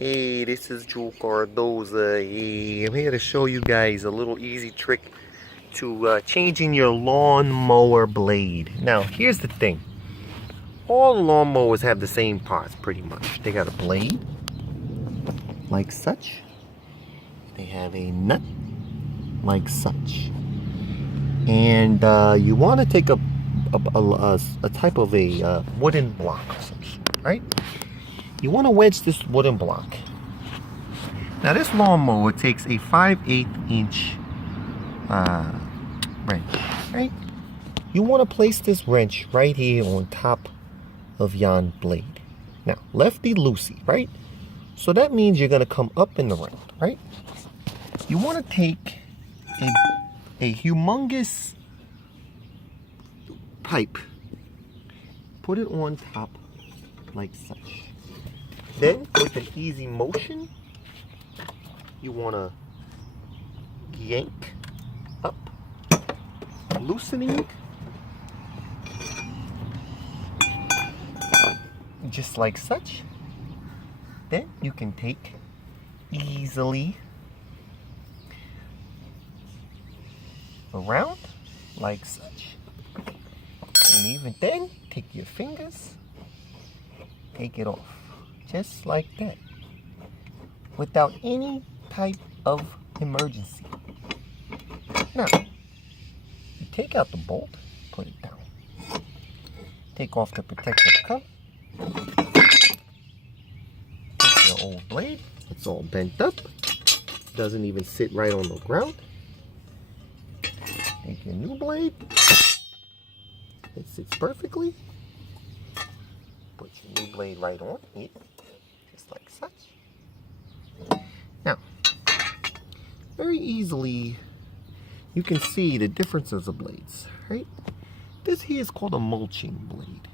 Hey, this is Jul Cardoza. Hey, I'm here to show you guys a little easy trick to changing your lawnmower blade. Now, here's the thing. All the lawnmowers have the same parts, pretty much. They got a blade, like such. They have a nut, like such. And you want to take a type of a wooden block or something, right? You want to wedge this wooden block. Now this lawnmower takes a 5/8 inch wrench, right? You want to place this wrench right here on top of yon blade. Now, lefty-loosey, right? So that means you're going to come up and around, right? You want to take a humongous pipe, put it on top like such. Then, with an easy motion, you want to yank up, loosening, just like such. Then you can take easily around like such. And even then, take your fingers, take it off. Just like that, without any type of emergency. Now, you take out the bolt, put it down. Take off the protective cover. Take your old blade, it's all bent up. Doesn't even sit right on the ground. Take your new blade. It sits perfectly. Put your new blade right on it. Like such. Now, very easily you can see the differences of blades, right? This here is called a mulching blade.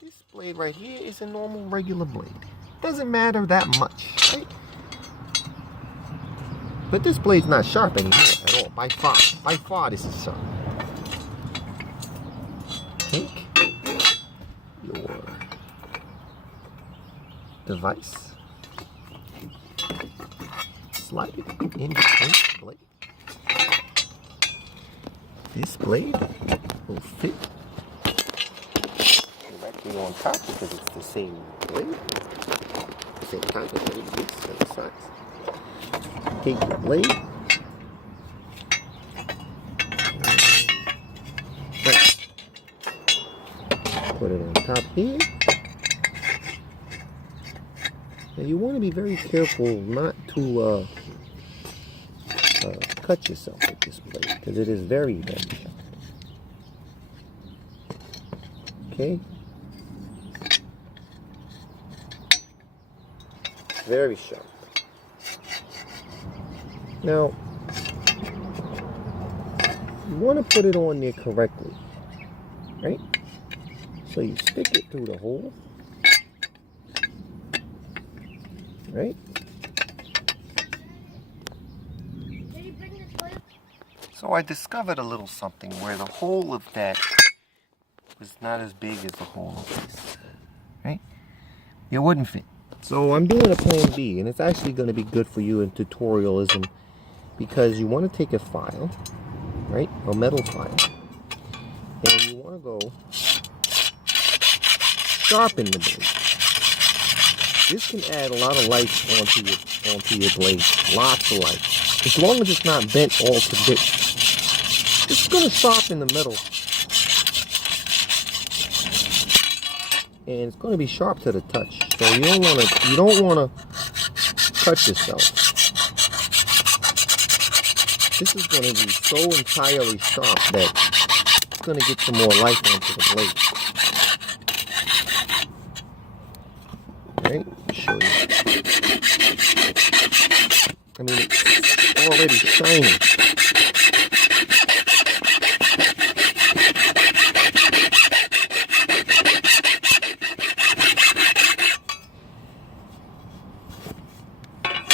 This blade right here is a normal regular blade. Doesn't matter that much, right? But this blade's not sharp anymore at all, by far. By far this is sharp. Take your device, slide it in between the blade. This blade will fit directly on top because it's the same blade, same type of blade, same size. Take your blade, put it on top here. And you want to be very careful not to cut yourself with this blade because it is very, very sharp. Okay? Very sharp. Now, you want to put it on there correctly, right? So you stick it through the hole. Right? So I discovered a little something where the hole of that was not as big as the hole of this. Right? It wouldn't fit. So I'm doing a plan B, and it's actually going to be good for you in tutorialism because you want to take a file, right? A metal file, and you want to go sharpen the blade. This can add a lot of life onto your blade. Lots of life. As long as it's not bent all to bits. It's gonna sharpen the metal. And it's gonna be sharp to the touch. So you don't wanna cut yourself. This is gonna be so entirely sharp that it's gonna get some more life onto the blade. Right? Show you. I mean, it's already shiny.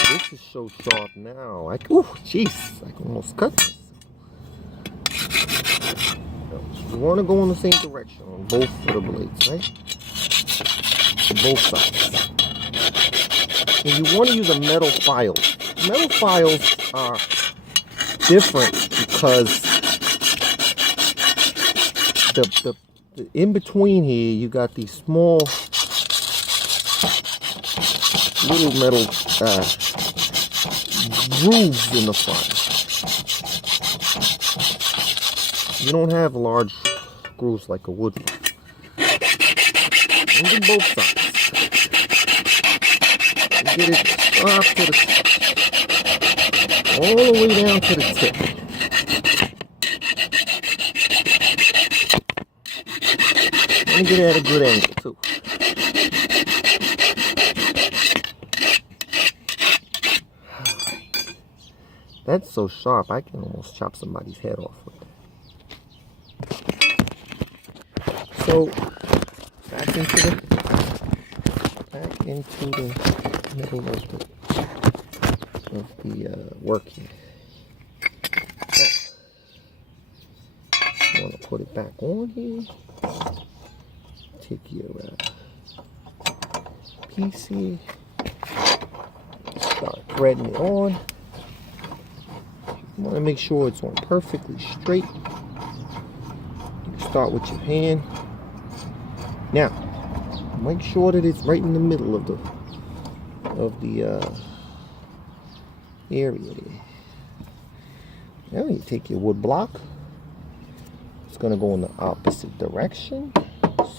This is so sharp now. Oh, jeez, I can almost cut this. You want to go in the same direction on both of the blades, right? To both sides. And you want to use a metal file. Metal files are different because the in between here you got these small little metal grooves in the file. You don't have large grooves like a wood file. And do both sides. You get it up to all the way down to the tip. And get it at a good angle too. That's so sharp, I can almost chop somebody's head off with it. So, back into the middle of the work here. You want to put it back on here. Take your piece here. Start threading it on. You want to make sure it's on perfectly straight. You can start with your hand. Now, make sure that it's right in the middle of the area there. Now you take your wood block. It's going to go in the opposite direction.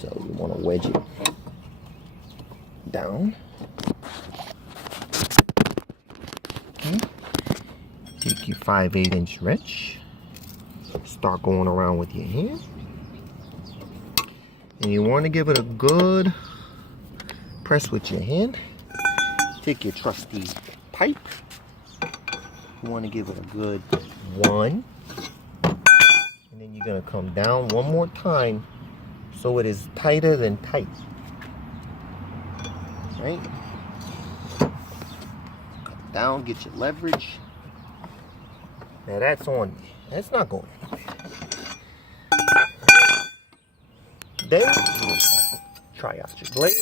So you want to wedge it down. Okay. Take your 5/8" wrench. Start going around with your hand. And you want to give it a good press with your hand. Take your trusty pipe. You want to give it a good 1. And then you're going to come down one more time so it is tighter than tight. Right? Come down, get your leverage. Now that's on. That's not going anywhere. Then, try out your blade.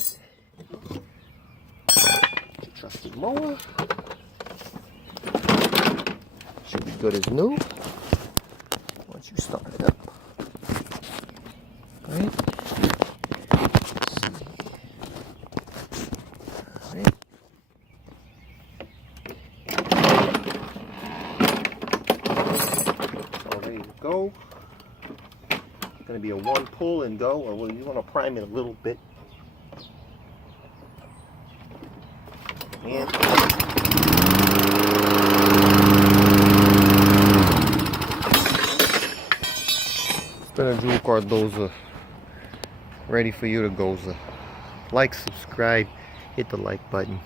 Your trusty mower. Should be good as new once you start it up. Right? Alright. All ready to go. It's going to be a 1 pull and go, or you want to prime it a little bit. And it's been a Jul Cardoza, ready for you to goza. Like, subscribe, hit the like button.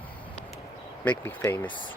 Make me famous.